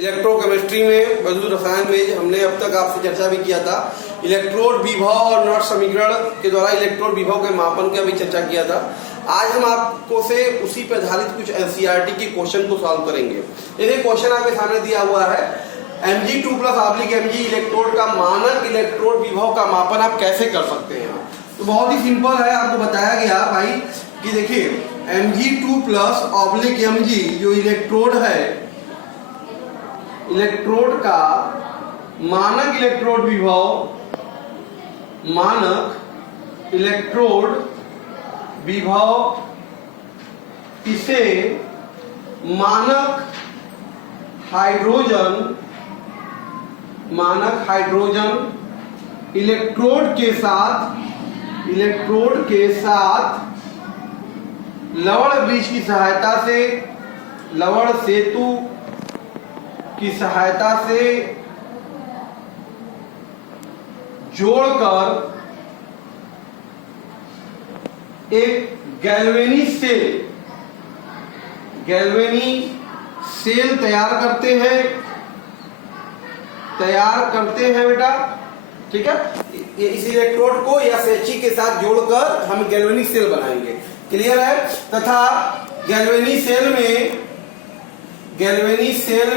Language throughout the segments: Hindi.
इलेक्ट्रोकेमिस्ट्री में वैद्युत रसायन में हमने अब तक आपसे चर्चा भी किया था। इलेक्ट्रोड विभव और नॉट समीकरण के द्वारा इलेक्ट्रोड विभव के मापन का भी चर्चा किया था। आज हम आपको से उसी पर आधारित कुछ एनसीईआरटी के क्वेश्चन को सॉल्व करेंगे। ये क्वेश्चन आपके सामने दिया हुआ है, Mg2 + Mg इलेक्ट्रोड का मानक इलेक्ट्रोड विभव का मापन आप कैसे कर सकते हैं। तो बहुत ही सिंपल है, आपको बताया गया भाई कि देखिए Mg2 + Mg जो इलेक्ट्रोड है, इलेक्ट्रोड का मानक इलेक्ट्रोड विभव, मानक इलेक्ट्रोड विभव, इसे मानक हाइड्रोजन इलेक्ट्रोड के साथ लवण ब्रिज की सहायता से, लवण सेतु की सहायता से जोड़कर एक गैल्वेनी सेल तैयार करते हैं बेटा। ठीक है, इस इलेक्ट्रोड को या सेची के साथ जोड़कर हम गैल्वेनिक सेल बनाएंगे। क्लियर है। तथा गैल्वेनिक सेल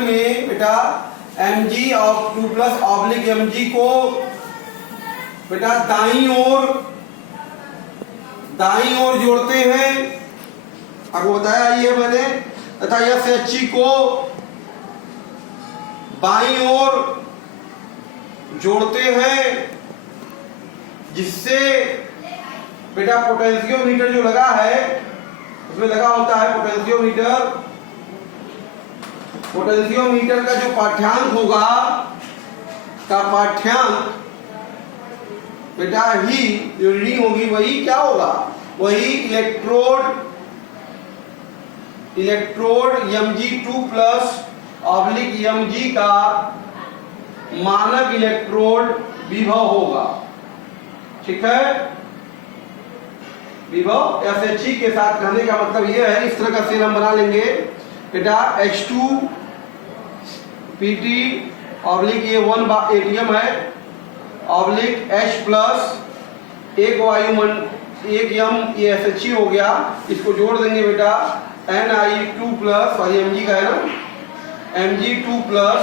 में बेटा Mg2 + Mg को बेटा दाईं ओर जोड़ते हैं, आपको बताया ये मैंने। तथा यह सेची को बाईं ओर जोड़ते हैं, जिससे बेटा पोटेंशियोमीटर जो लगा है उसमें लगा होता है पोटेंशियोमीटर का जो पाठ्यांक होगा का पाठ्यांक बेटा ही जो रीडिंग होगी वही क्या होगा, वही इलेक्ट्रोड Mg2 + Mg का मानक इलेक्ट्रोड विभव होगा। ठीक है, विभव SHE के साथ कहने का मतलब ये है, इस तरह का सेल हम बना लेंगे बेटा H2 Pt ये 1 ATM है H+ एक M ये SHE हो गया। इसको जोड़ देंगे बेटा Ni2+ और Mg का है ना, Mg2+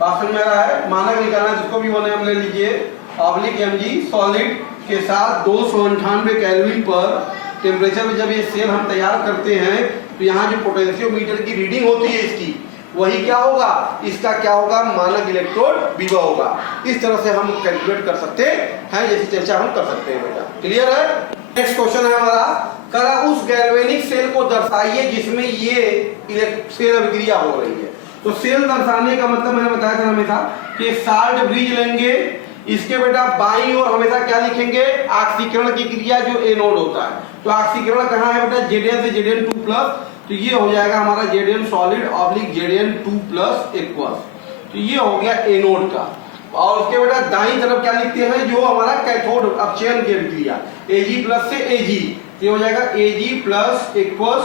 पास में रहा है, मानक निकालना जिसको भी 1 M ले लीजिए Mg सॉलिड के साथ 298 केल्विन पर टेम्परेचर में जब ये सेल हम तैयार करते हैं तो यहाँ जो पोटेंशियोमीटर की रीडिंग होती है इसकी, वही क्या होगा, इसका क्या होगा, मानक इलेक्ट्रोड विभव होगा। इस तरह से हम कैलकुलेट कर सकते हैं, जैसी चर्चा हम कर सकते हैं बेटा। क्लियर है। नेक्स्ट क्वेश्चन है हमारा, करा उस गैल्वेनिक सेल को दर्शाइए जिसमें ये सेल अभिक्रिया हो रही है। तो सेल दर्शाने का मतलब मैंने बताया था हमेशा कि साल्ट ब्रिज लेंगे, इसके बेटा बाईं ओर हमेशा क्या लिखेंगे, ऑक्सीकरण की क्रिया जो एनोड होता है। तो ऑक्सीकरण कहाँ है बेटा, Zn से Zn2+, तो ये हो जाएगा हमारा Zn सॉलिड Zn2+ एक्वस। तो ये हो गया एनोड का। और उसके बेटा दाईं तरफ क्या लिखते हैं, जो हमारा कैथोड अपचयन की अभिक्रिया Ag+ से Ag, ये हो जाएगा Ag+ एक्वस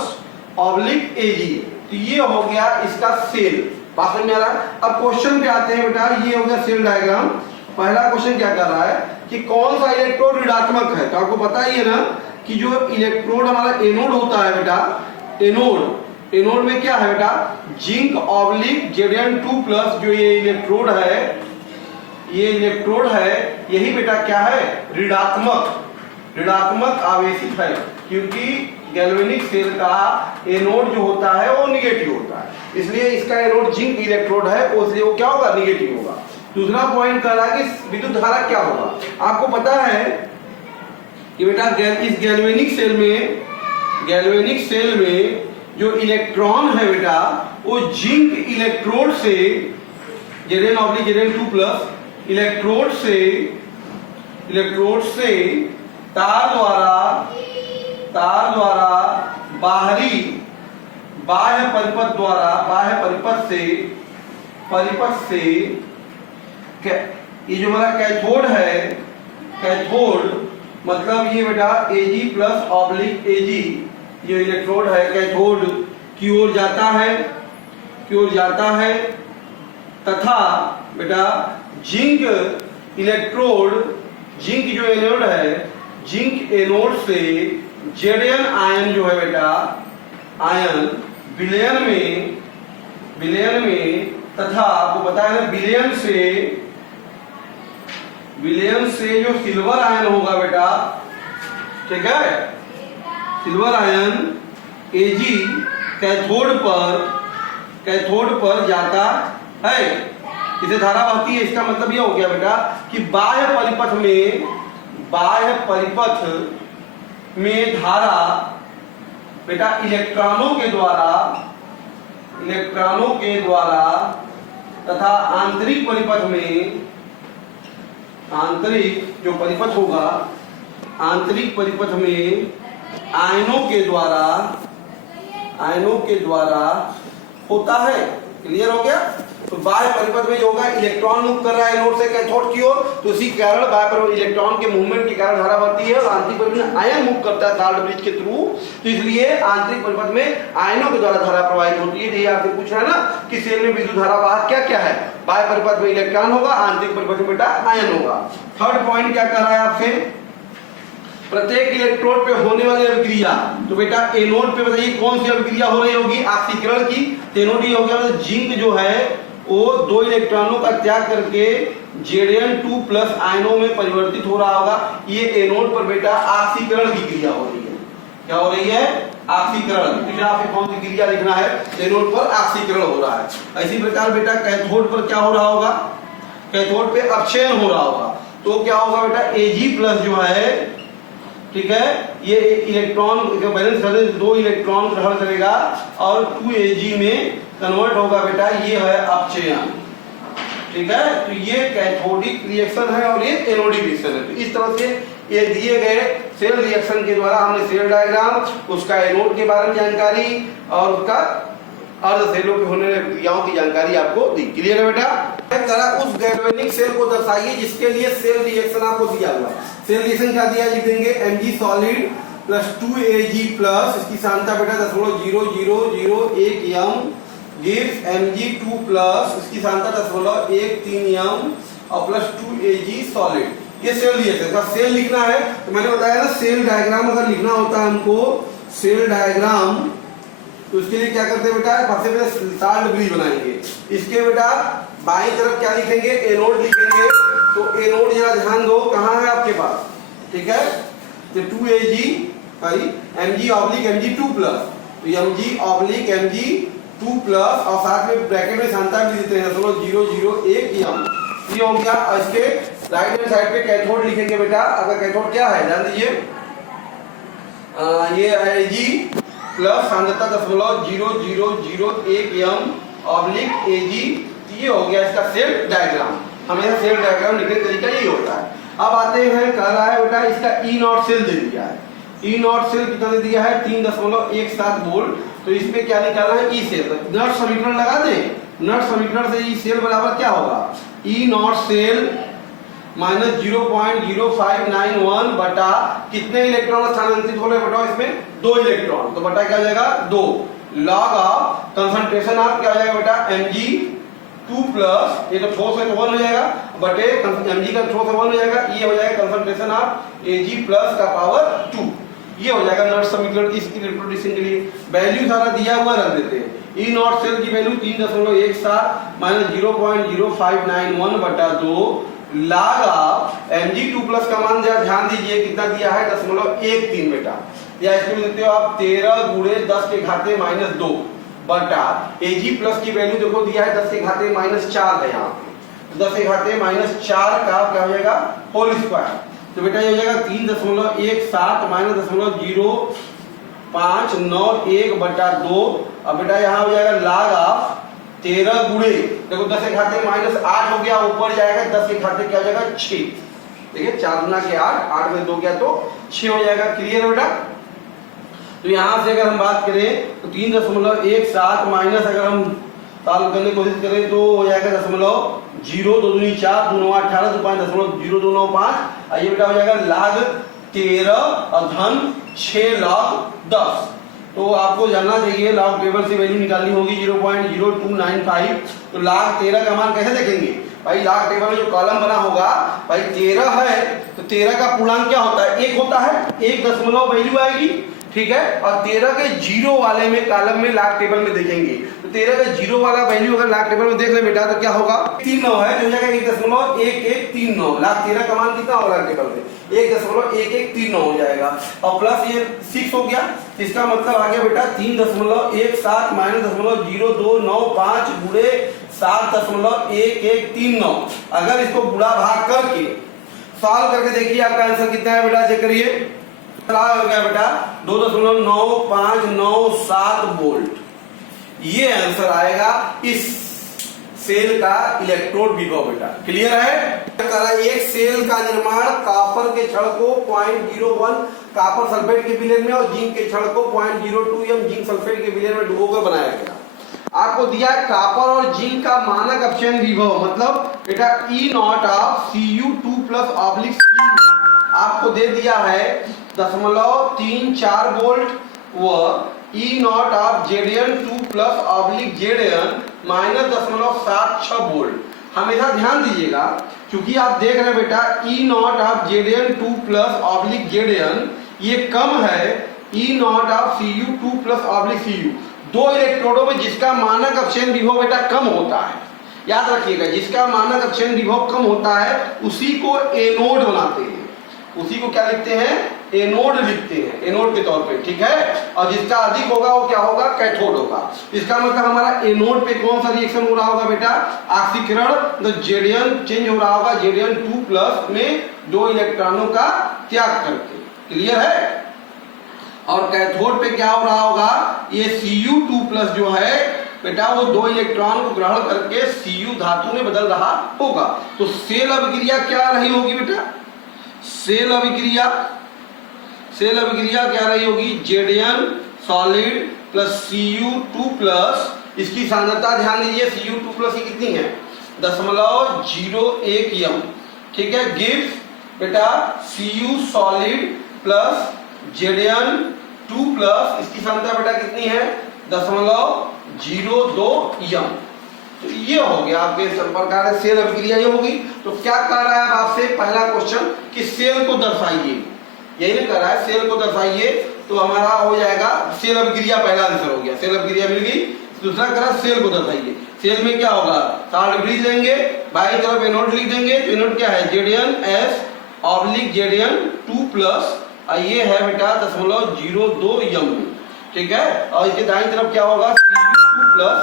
Ag। तो ये हो गया इसका सेल। बात समझ में आ रहा है। अब क्वेश्चन पे आते हैं बेटा, ये हो गया सेल डायग्राम। पहला क्वेश्चन क्या कर रहा है कि कौन सा इलेक्ट्रोड ऋणात्मक है। तो आपको पता ही है ना कि जो इलेक्ट्रोड हमारा एनोड होता है बेटा, एनोड में क्या है बेटा, जिंक Zn2+, जो ये इलेक्ट्रोड है, यही बेटा क्या है, ऋणात्मक आवेशित है। क्योंकि गैल्वेनिक सेल का एनोड जो होता है वो निगेटिव होता है, इसलिए इसका एनोड जिंक इलेक्ट्रोड है, इसलिए वो क्या होगा, निगेटिव होगा। दूसरा पॉइंट कर रहा है कि विद्युत धारा क्या होगा। आपको पता है कि बेटा इस गैल्वेनिक सेल में जो इलेक्ट्रॉन है बेटा, वो जिंक इलेक्ट्रोड से Zn2+ इलेक्ट्रोड से तार द्वारा बाह्य परिपथ से ये जो हमारा कैथोड है, कैथोड मतलब ये बेटा Ag+Ag, ये इलेक्ट्रोड है, कैथोड की ओर जाता है तथा बेटा जिंक इलेक्ट्रोड, जिंक जो एनोड है, जिंक एनोड से Zn आयन जो है बेटा, आयन विलयन में तथा आपको बताया ना विलयन से जो सिल्वर आयन होगा बेटा, ठीक है, सिल्वर आयन Ag कैथोड पर जाता है, इसे धारा बहती है। इसका मतलब यह हो गया बेटा कि बाह्य परिपथ में धारा बेटा इलेक्ट्रॉनों के द्वारा तथा आंतरिक जो परिपथ होगा, आंतरिक परिपथ में आयनों के द्वारा होता है। क्लियर हो गया? तो बाह्य परिपथ में जो होगा, इलेक्ट्रॉन मूव कर रहा है एनोड से कैथोड की ओर, तो इसी कारण बाह्य परिपथ इलेक्ट्रॉन के मूवमेंट के कारण धारा बढ़ती है, और आंतरिक परिपथ में आयन मूव करता है साल्ट ब्रिज के थ्रू, तो इसलिए आंतरिक परिपथ में आयनों के द्वारा धारा प्रवाहित होती है। ये आपसे पूछ रहा है ना कि सेल में विद्युत धारा वाहक क्या क्या है? बाह्य परिपथ में इलेक्ट्रॉन होगा, आंतरिक परिपथ में बेटा आयन होगा। थर्ड पॉइंट क्या कर रहा है आपसे, प्रत्येक इलेक्ट्रोड पे होने वाली अभिक्रिया, तो बेटा एनोड पे बताइए कौन सी अभिक्रिया हो रही होगी? ऑक्सीकरण की। एनोड ही हो गया, मतलब जिंक जो है वो 2 इलेक्ट्रॉनों का त्याग करके Zn2+ आयनों में परिवर्तित हो रहा होगा। ये एनोड पर बेटा ऑक्सीकरण की क्रिया हो रही है। क्या हो रही है? ऑक्सीकरण। तो आपको कौन सी क्रिया लिखना है? एनोड पर ऑक्सीकरण हो रहा है। इसी प्रकार बेटा कैथोड पर क्या हो रहा होगा? कैथोड पे अपक्षयन हो रहा होगा। तो क्या होगा बेटा, Ag+ जो है, ठीक है, ये इलेक्ट्रॉन बैलेंस करने 2 इलेक्ट्रॉन ग्रहण करेगा और 2Ag में कन्वर्ट होगा बेटा, ये है अपचयन। ठीक है, तो ये कैथोडिक रिएक्शन है और ये एनोडिक रिएक्शन है। तो इस तरह से ये दिए गए सेल रिएक्शन के द्वारा हमने सेल डायग्राम, उसका एनोड के बारे में जानकारी और उसका अर्ध सेलों पे होने वाली क्रियाओं की जानकारी आपको दी। क्लियर है बेटा? जरा उस गैल्वेनिक सेल को दर्शाइए जिसके लिए सेल रिएक्शन आपको दिया हुआ है। सेल रिएक्शन क्या दिया, लिख देंगे Mg सॉलिड प्लस 2Ag+, इसकी सांद्रता बेटा 0.0001 m गिव्स Mg2+, इसकी सांद्रता 0.13 m और प्लस 2Ag सॉलिड। ये सेल रिएक्शन का सेल लिखना है। तो मैंने बताया ना, सेल डायग्राम अगर लिखना होता है हमको, सेल डायग्राम, तो उसके लिए क्या करते हैं बेटा, सबसे पहले साल्ट ब्रिज बनाएंगे। इसके बेटा बाईं तरफ क्या लिखेंगे, एनोड लिखेंगे। तो एनोड जरा ध्यान दो, कहाँ है आपके पास, ठीक है, तो 2Ag Mg/Mg2+, तो Mg/Mg2+ और साथ में ब्रैकेट में सांद्रता भी देते हैं 0.001 m। ये हो गया। इसके राइट हैंड साइड पे कैथोड लिखेंगे बेटा। अगर कैथोड क्या है ध्यान दीजिए, ये Ag प्लस सांद्रता 0.0001 m Ag। ये हो गया इसका सेल डायग्राम। हमेशा सेल डायग्राम लिखने का तरीका यही होता है। अब आते हैं, कह रहा है बेटा इसका E0 सेल दे दिया है। E0 सेल कितना दे दिया है, 3.17 वोल्ट। तो इसमें क्या निकालना है, ई सेल। नट समीकरण लगा दे। नट समीकरण से ई सेल बराबर क्या होगा, E0 सेल माइनस 0.0591 बटा कितने इलेक्ट्रॉन स्थानांतरित हो रहे बेटा, इसमें 2 इलेक्ट्रॉन। तो बटा क्या हो जाएगा 2 लॉग ऑफ कंसंट्रेशन ऑफ क्या हो जाएगा बेटा Mg2+, ये तो ठोस है तो 1 हो जाएगा, बटे Mg का ठोस है 1 हो जाएगा। ये हो जाएगा कंसंट्रेशन ऑफ Ag+ का पावर 2। ये हो जाएगा नट समीकरण इस इलेक्ट्रोडिशन के लिए। वैल्यू सारा दिया हुआ रख देते हैं। E0 सेल की वैल्यू 3.17 माइनस 0.0591 बटा 2 log ऑफ Mg2+ का मान जरा ध्यान दीजिए कितना दिया है, 0.13 बेटा, या इसमें लिखते हो आप 13 × 10⁻² बटा Ag+ की वैल्यू देखो दिया है 10⁻⁴ है यहाँ, 10⁻⁴ का क्या हो जाएगा होल स्क्वायर। तो बेटा ये हो जाएगा 3.17 माइनस 0.0591 बटा 2। अब बेटा यहाँ हो जाएगा log ऑफ 13 गुणे देखो 10⁻⁸ हो गया, ऊपर जाएगा 10⁻⁴ क्या हो जाएगा 6। देखिए 4 गुना के 8, 8 में 2 गया तो 6 हो जाएगा। क्लियर है बेटा? तो यहाँ से अगर हम बात करें तो 3.17 माइनस अगर हम सॉल्व करने की कोशिश करें तो हो जाएगा 0.0 2 दूनी 4 2 9 18 तो 5.0295। ये बेटा हो जाएगा log 13 और धन 6 log 10। तो आपको जानना चाहिए लॉग टेबल से वैल्यू निकालनी होगी 0.0295। तो log 13 का मान कैसे देखेंगे भाई? log टेबल में जो कॉलम बना होगा भाई 13 है तो 13 का पूर्णांक क्या होता है? 1 होता है, 1 दशमलव वैल्यू आएगी, ठीक है। और 13 के जीरो वाले में कॉलम में log टेबल में देखेंगे तो 13 का जीरो वाला वैल्यू अगर log टेबल में देख ले बेटा तो क्या होगा? 39 है, जो जगह 1.1139। log 13 का मान कितना होगा log टेबल में? 1.1139 हो जाएगा और प्लस ये 6 हो गया। इसका मतलब आ गया बेटा 3.17 माइनस 0.0295 गुणे 7.1139। अगर इसको गुणा भाग करके सॉल्व करके देखिए आपका आंसर कितना है बेटा, चेक करिए। हो गया बेटा 2.9597 वोल्ट। ये आंसर आएगा इस सेल का इलेक्ट्रोड विभव बेटा। क्लियर है? एक सेल का निर्माण कॉपर के छड़ को 0.01 कॉपर सल्फेट के विलयन में और जिंक के छड़ को 0.02 एम जिंक सल्फेट के विलयन में डुबोकर बनाया गया। आपको दिया है कॉपर और जिंक का मानक अपक्षयन विभव, मतलब बेटा E not of Cu2 plus oblique Cu आपको दे दिया है 0.34 वोल्ट व E not of Zn2 plus oblique Zn minus 0.76 volt. हमेशा ध्यान दीजिएगा क्योंकि आप देख रहे हैं बेटा E not of Zn2 plus oblique Zn ये कम है E not of Cu2 plus oblique Cu। दो इलेक्ट्रोडों में जिसका मानक अपक्षयन विभव बेटा कम होता है, याद रखिएगा, जिसका मानक अपक्षयन विभव कम होता है उसी को एनोड बनाते हैं, उसी को क्या लिखते हैं? एनोड लिखते हैं, एनोड के तौर पे, ठीक है। और जिसका अधिक होगा वो क्या होगा? कैथोड होगा। इसका मतलब हमारा एनोड पे कौन सा रिएक्शन हो रहा होगा बेटा? ऑक्सीकरण। तो Zn चेंज हो रहा होगा Zn2 प्लस में 2 इलेक्ट्रॉनों का त्याग करके। क्लियर है? और कैथोड पे क्या हो रहा होगा? ये Cu2 प्लस जो है बेटा वो 2 इलेक्ट्रॉन को ग्रहण करके Cu धातु में बदल रहा होगा। तो सेल अभिक्रिया क्या रही होगी बेटा? सेल अभिक्रिया क्या रही होगी? Zn solid plus Cu2 plus, इसकी सांद्रता ध्यान दीजिए Cu2 प्लस की कितनी है? 0.01 m, ठीक है। गिव्स बेटा Cu solid plus Zn2 plus, इसकी सांद्रता बेटा कितनी है? 0.02 m। तो ये हो गया आपके प्रकार से सेल अभिक्रिया ये होगी। तो क्या कह रहा है आपसे पहला क्वेश्चन कि सेल को दर्शाइए, यही नहीं कर रहा है, सेल को दर्शाइए। तो हमारा हो जाएगा सेल अभिक्रिया, पहला आंसर हो गया, सेल अभिक्रिया मिल गई। दूसरा कह रहा सेल को दर्शाइए। सेल में क्या होगा? साल्ट ब्रिज लेंगे, बाई तरफ एनोड लिख देंगे। तो एनोड क्या है? Zns ऑब्लिक Zn2 प्लस, ये है बेटा 0.02 m, ठीक है। और इसके दाईं तरफ क्या होगा? Cu2 plus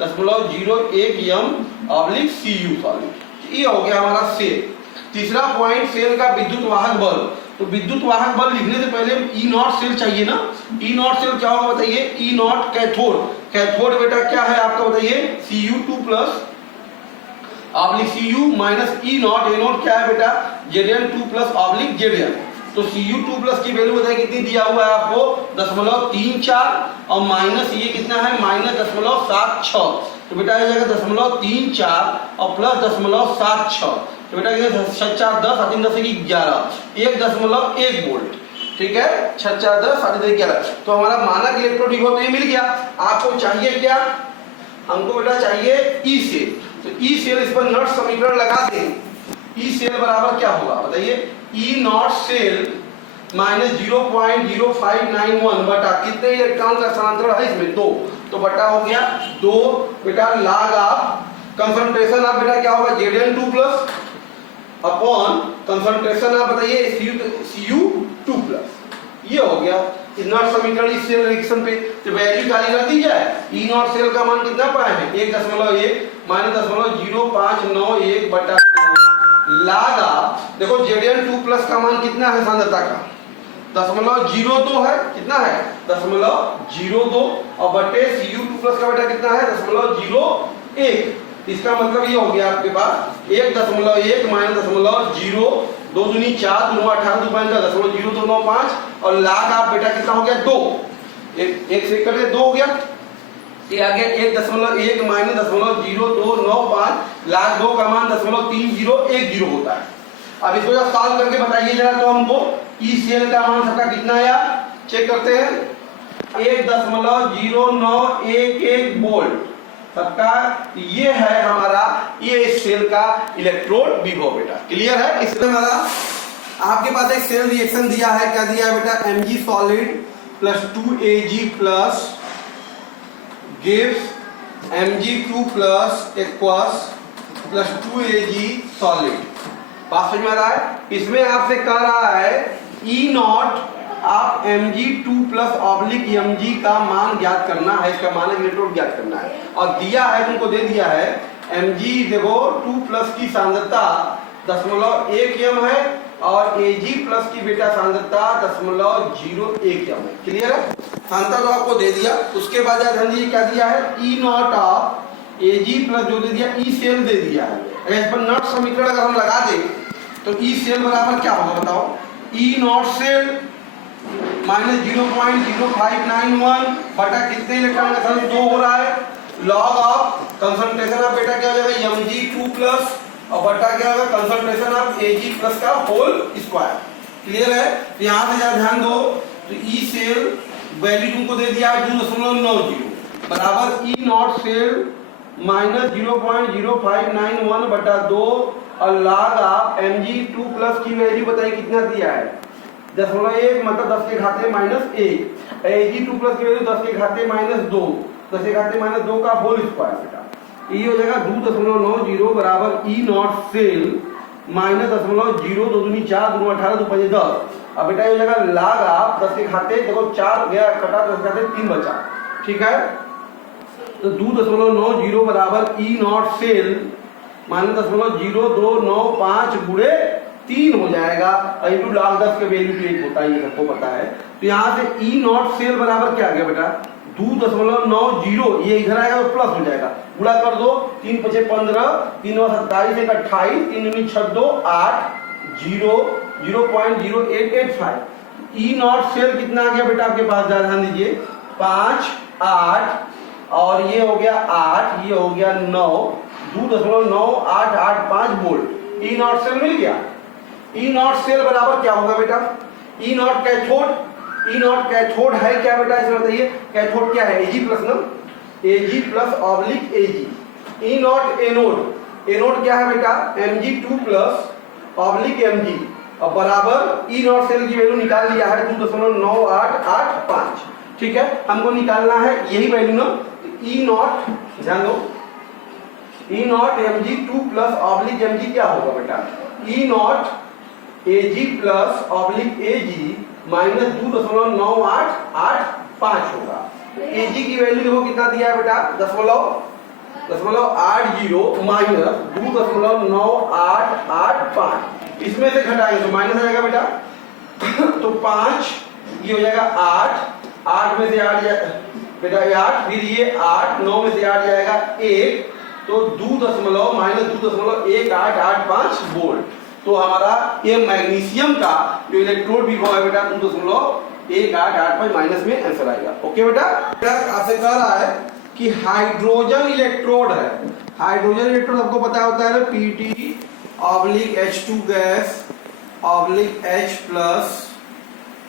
0.01 m oblique Cu solid. ये हो गया हमारा सेल। तीसरा पॉइंट सेल का विद्युत वाहक बल। तो विद्युत वाहक बल लिखने से पहले E नॉट सेल चाहिए ना। E नॉट सेल क्या होगा बताइए? E naught cathode. कैथोड बेटा क्या है आपका बताइए? Cu2 plus oblique Cu minus E not. A not क्या है बेटा? Zn2 plus oblique Zn। तो Cu2 प्लस की वैल्यू बताइए कितनी दिया हुआ है आपको? 0.34 और माइनस ये कितना है? माइनस 0.76। तो बेटा ये जाएगा 0.34 और प्लस 0.76। तो बेटा ये 6 4 10 3 10 11 1.1 वोल्ट, ठीक है। 6 4 10 3 11। तो हमारा मानक इलेक्ट्रोड विभव तो ये मिल गया। आपको चाहिए क्या? हमको बेटा चाहिए ई सेल। तो ई सेल इस पर नॉट समीकरण लगा दें। ई सेल बराबर क्या होगा बताइए? ई नॉट सेल माइनस 0.0591 बटा कितने इलेक्ट्रॉन का स्थानांतरण है इसमें? 2। तो बटा हो गया 2 बेटा log ऑफ कंसंट्रेशन ऑफ बेटा क्या होगा? Zn2 plus upon concentration of बताइए Cu2 प्लस। ये हो गया इस नॉट समीकरण इस सेल रिएक्शन पे। तो वैल्यू खाली रख दी जाए। ई नॉट सेल का मान कितना पाए हैं? 1.1 माइनस 0.0591 बटा 2 log ऑफ, देखो Zn2 प्लस का मान कितना है सांद्रता का? 0.02 है। कितना है? 0.02 और बटे Cu2 प्लस का बेटा कितना है? 0.01। इसका मतलब ये हो गया आपके पास 1.1 माइनस 0.0 2 दूनी 4 2 18 2 5 0.0295 और log ऑफ बेटा कितना हो गया? 2। एक से करके 2 हो गया। ये आ गया 1.1 माइनस 0.0295 log 2 का मान 0.3010 होता है। अब इसको जब सॉल्व करके बताइए जरा तो हमको ई सेल का मान सबका कितना आया चेक करते हैं। 1.0911 वोल्ट सबका। ये है हमारा ये इस सेल का इलेक्ट्रोड विभव बेटा। क्लियर है? इसमें हमारा आपके पास एक सेल रिएक्शन दिया है, क्या दिया है बेटा? Mg solid plus 2Ag plus gives Mg2 plus aqueous plus 2Ag solid. बात समझ में आ रहा है? इसमें आपसे कह रहा है E नॉट आप Mg2 प्लस ऑब्लिक Mg का मान ज्ञात करना है, इसका मानक इलेक्ट्रोड ज्ञात करना है। और दिया है, तुमको दे दिया है Mg देखो 2 प्लस की सांद्रता 0.1 m है और Ag प्लस की बेटा सांद्रता 0.01 m है। क्लियर है? सांद्रता तो आपको दे दिया। उसके बाद ध्यान दीजिए क्या दिया है? E not of Ag plus जो दे दिया E सेल दे दिया है। अगर इस पर नॉट समीकरण अगर हम लगा दें तो E सेल बराबर क्या होगा बताओ? E नॉट सेल माइनस 0.0591 बटा कितने इलेक्ट्रॉन का संख्या 2 हो रहा है, लॉग ऑफ कंसंट्रेशन ऑफ बेटा क्या हो जाएगा Mg2 प्लस और बटा क्या होगा कंसंट्रेशन ऑफ Ag प्लस का होल स्क्वायर। क्लियर है? तो यहां से जरा ध्यान दो तो E सेल वैल्यू तुमको दे दिया है 2.90 बराबर E नॉट सेल माइनस 0.0591 बटा 2 और लॉग ऑफ Mg2 प्लस की वैल्यू बताइए कितना दिया है 0.1 मतलब 10 के घाते माइनस 1। Ag2 प्लस की वैल्यू 10 के घाते माइनस 2, 10 के घाते माइनस 2 का होल स्क्वायर बेटा। ये हो जाएगा 2.90 बराबर E नॉट सेल माइनस 0.0 2 दूनी 4 2 18 2 5 10। अब बेटा ये हो जाएगा लॉग ऑफ 10 के घाते देखो 4 गया कटा 10 के घाते 3 बचा। ठीक है? तो 2.90 बराबर E नॉट सेल माइनस 0.0295 गुणे 3 हो जाएगा और इंटू log 10 के वैल्यू 1 होता है, ये सबको पता है। तो यहाँ से E नॉट सेल बराबर क्या आ गया बेटा 2.90, ये इधर आएगा तो प्लस हो जाएगा, गुणा कर दो 3 × 5 = 15, 3 × 27 = 28, 3 × 6 = 8 0.0885। E नॉट सेल कितना आ गया बेटा आपके पास? ध्यान दीजिए 5 8 और ये हो गया 8, ये हो गया 9, 2.9885 वोल्ट E नॉट सेल मिल गया। E नॉट सेल बराबर क्या होगा बेटा? E naught cathode, E naught cathode है क्या बेटा इसमें बताइए? कैथोड क्या है? Ag प्लस ना, Ag plus oblique Ag। E not anode, anode क्या है बेटा? Mg2 प्लस ऑब्लिक Mg और बराबर E नॉट सेल की वैल्यू निकाल लिया है 2.9885। ठीक है? हमको निकालना है यही वैल्यू ना। E नॉट ध्यान दो E not Mg2 plus oblique Mg क्या होगा बेटा? E not Ag plus oblique Ag minus 2.9885 होगा। Ag की वैल्यू देखो कितना दिया है बेटा 0.80 माइनस 2.9885। इसमें से घटाएंगे तो माइनस आ जाएगा बेटा तो 5, ये हो जाएगा 8, 8 में से 8 बेटा 8, फिर ये 8, 9 में से 8 जाएगा 1, तो 2.1885 वोल्ट। तो हमारा ये मैग्नीशियम का जो इलेक्ट्रोड विभव है बेटा 2.1885 माइनस में आंसर आएगा। ओके बेटा? आपसे कह रहा है कि हाइड्रोजन इलेक्ट्रोड है। हाइड्रोजन इलेक्ट्रोड आपको पता होता है Pt/H2 gas H plus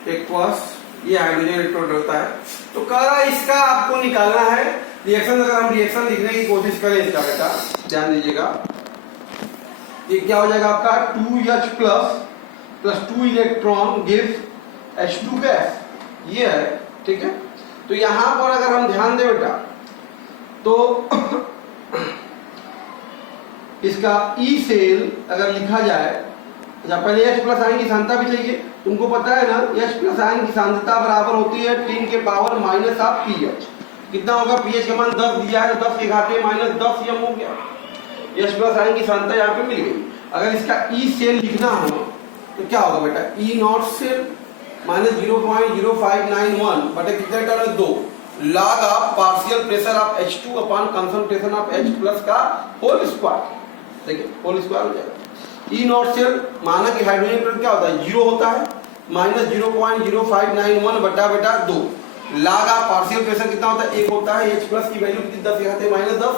aqueous, ये हाइड्रोजन इलेक्ट्रोड रहता है। तो कह रहा है इसका आपको निकालना है रिएक्शन। अगर हम रिएक्शन लिखने की कोशिश करें इसका बेटा ध्यान दीजिएगा, ये क्या हो जाएगा आपका 2H plus 2 electron gives H2 gas, ये है। ठीक है? तो यहां पर अगर हम ध्यान दें बेटा तो इसका E सेल अगर लिखा जाए, अच्छा पहले H प्लस आयन की सांद्रता भी चाहिए। तुमको पता है ना H प्लस आयन की सांद्रता बराबर होती है 10 के पावर माइनस ऑफ pH। कितना होगा? pH का मान 10 दिया है तो 10 के घाते माइनस 10 m हो गया। H प्लस आयन की सांद्रता यहाँ पे मिल गई। अगर इसका E सेल लिखना हो तो क्या होगा बेटा? E नॉट सेल माइनस 0.0591 बटे कितने टर्म है 2, log of partial pressure of H2 upon concentration of H plus का होल स्क्वायर। देखिए होल स्क्वायर हो जाएगा। E नॉट सेल माना कि हाइड्रोजन इलेक्ट्रॉन क्या होता है 0 होता है, माइनस 0.0591 बटा बेटा 2, log ऑफ पार्शियल प्रेशर कितना होता है 1 होता है। H प्लस की वैल्यू कितनी 10 के घाते माइनस 10,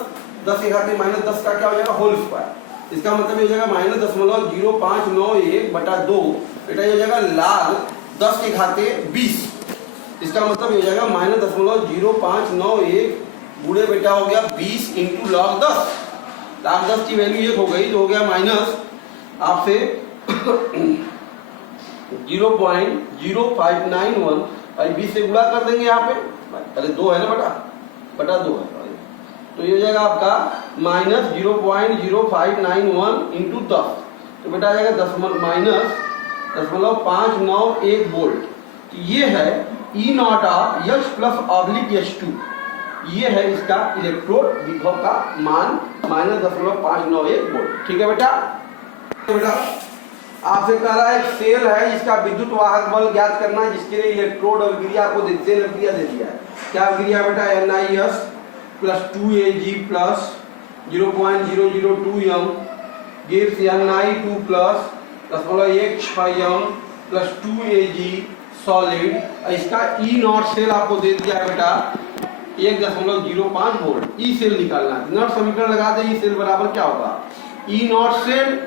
10 के घाते माइनस 10 का क्या हो जाएगा होल स्क्वायर। इसका मतलब ये हो जाएगा माइनस 0.0591 बटा 2 बेटा, ये हो जाएगा log 10 के घाते 20 इसका मतलब ये हो जाएगा -0.0591 गुणे बेटा हो गया 20 इंटू log 10। log 10 की वैल्यू 1 हो गई तो हो गया माइनस आपसे 0.0591 भाई 20 से गुणा कर देंगे यहाँ पे, पहले 2 है ना बटा 2 है, तो ये हो जाएगा आपका -0.0591 इंटू 10, तो बेटा आ जाएगा -0.591 वोल्ट। तो ये है E not of H plus oblique H2, ये है इसका इलेक्ट्रोड विभव का मान -0.591 वोल्ट। ठीक है बेटा आपसे कह रहा है एक सेल है जिसका विद्युत वाहक बल ज्ञात करना है, जिसके लिए इलेक्ट्रोड अभिक्रिया आपको सेल अभिक्रिया दे दिया है। क्या अभिक्रिया बेटा NiS plus 2Ag plus 0.002 m gives Ni2 plus 0.16 m plus 2Ag solid. इसका E नॉट सेल आपको दे दिया है बेटा 1.05 वोल्ट। ई सेल निकालना है, नॉट समीकरण लगा दे। ई सेल बराबर क्या होगा, ई नॉट सेल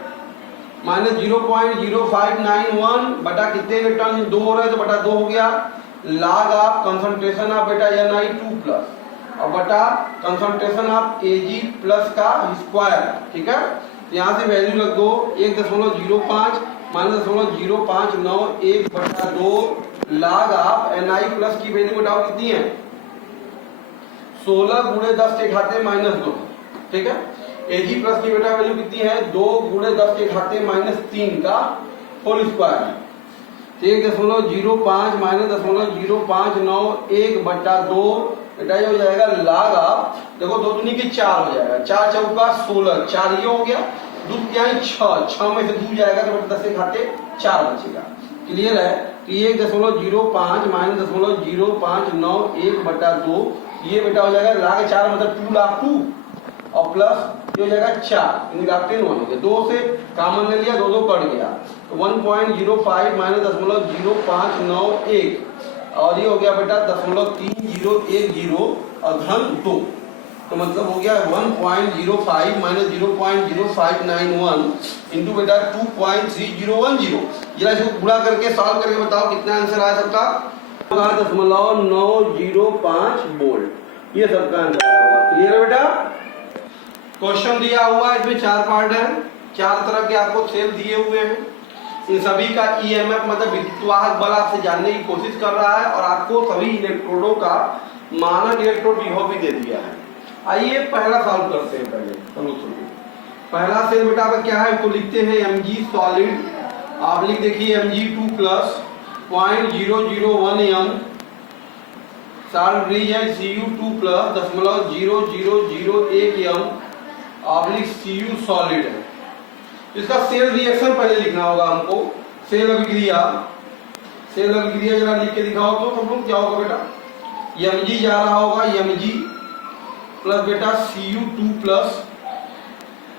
-0.0591 बटा कितने इलेक्ट्रॉन 2 हो रहे हैं तो बटा 2 हो गया, log ऑफ कंसंट्रेशन ऑफ बेटा Ni2 प्लस और बटा कंसंट्रेशन ऑफ Ag प्लस का स्क्वायर। ठीक है, यहाँ से वैल्यू रख दो 1.05 -0.0591 बटा 2 log ऑफ Ni प्लस की वैल्यू बताओ कितनी है 16 गुणे 10 के घाते -2। ठीक है, Ag प्लस की बेटा वैल्यू कितनी है 2 गुणे 10 के घाते -3 का होल स्क्वायर। 1.05 -0.591 बटा 2 बेटा ये हो जाएगा log ऑफ, देखो 2 दूनी की 4 हो जाएगा, 4 चौका 16, 4 ये हो गया, दूध क्या है 6 में से 2 जाएगा तो बेटा 10 के घाते 4 बचेगा। क्लियर है, तो 1.05 -0.0591 बटा 2 ये बेटा हो जाएगा log 4 मतलब 2 log 2 और प्लस ये हो जाएगा 4 log 10 हो गया, 2 से कॉमन ले लिया 2 कट गया तो 1.05 -0.0591 और ये हो गया बेटा 0.3010 और धन 2, तो मतलब हो गया 1.05 -0.0591 इंटू बेटा 2.3010। जरा इसको गुणा करके सॉल्व करके बताओ कितना आंसर आया सबका 0.905 वोल्ट, ये सबका आंसर आएगा। क्लियर है बेटा, क्वेश्चन दिया हुआ है, इसमें 4 पार्ट है, 4 तरह के आपको सेल दिए हुए हैं। इन सभी का ईएमएफ मतलब विद्युतवाहक बल आपसे जानने की कोशिश कर रहा है और आपको सभी इलेक्ट्रोडों का मानक इलेक्ट्रोड विभव भी दे दिया है। आइए पहला सॉल्व करते हैं। पहला सेल बेटा आपका क्या है, इसको लिखते हैं Mg सॉलिड, आप लिख देखिए Mg2 प्लस 0.001 m सॉल्व रीजन Cu2 plus 0.0001 m oblique Cu solid है। इसका सेल रिएक्शन पहले लिखना होगा हमको, सेल अभिक्रिया जरा लिख के दिखाओ तो सब लोग क्या होगा बेटा, Mg जा रहा होगा Mg प्लस बेटा Cu2 plus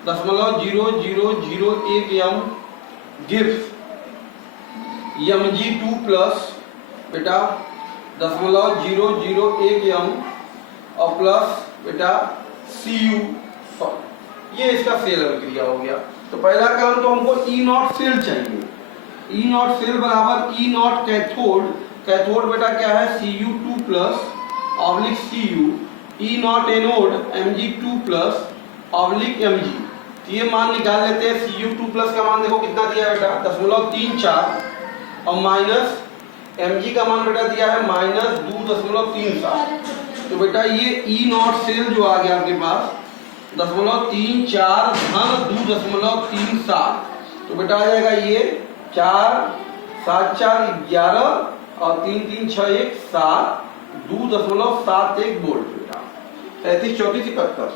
0.0001 m gives Mg2 plus बेटा 0.001 m और प्लस बेटा Cu, ये इसका सेल अभिक्रिया हो गया। तो पहला काम तो हमको E नॉट सेल चाहिए, E नॉट सेल बराबर E नॉट कैथोड, कैथोड बेटा क्या है Cu2 plus oblique Cu, E not anode Mg2 plus oblique Mg। ये मान निकाल लेते हैं, Cu2 प्लस का मान देखो कितना दिया है बेटा 0.34 और माइनस Mg का मान बेटा दिया है -2.37। तो बेटा ये E नॉट सेल जो आ गया आपके पास 0.34 धन 2.37, तो बेटा आ जाएगा ये 4 7 4 11 और 3 3 6 1 7 2.71 वोल्ट बेटा 33 34 71।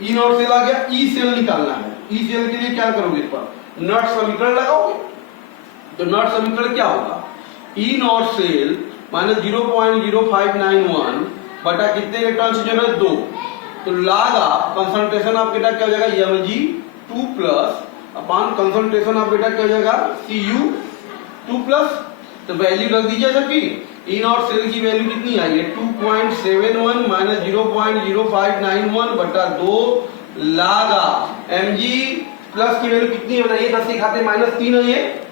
ई नॉट सेल आ गया, ई सेल निकालना है। ई सेल के लिए क्या करोगे, इस पर नॉट समीकरण लगाओगे, तो नॉट समीकरण क्या होगा, ई नॉट सेल -0.0591 बटा कितने इलेक्ट्रॉन से जो है 2, तो log ऑफ कंसंट्रेशन ऑफ बेटा क्या हो जाएगा Mg2 plus upon concentration of बेटा क्या हो जाएगा Cu2 प्लस, तो वैल्यू रख दीजिए सबकी। ई नॉट सेल की वैल्यू कितनी आई है 2.71 -0.0591 बटा 2 log ऑफ Mg प्लस की वैल्यू कितनी है, ये 10 के घाते -3 है, ये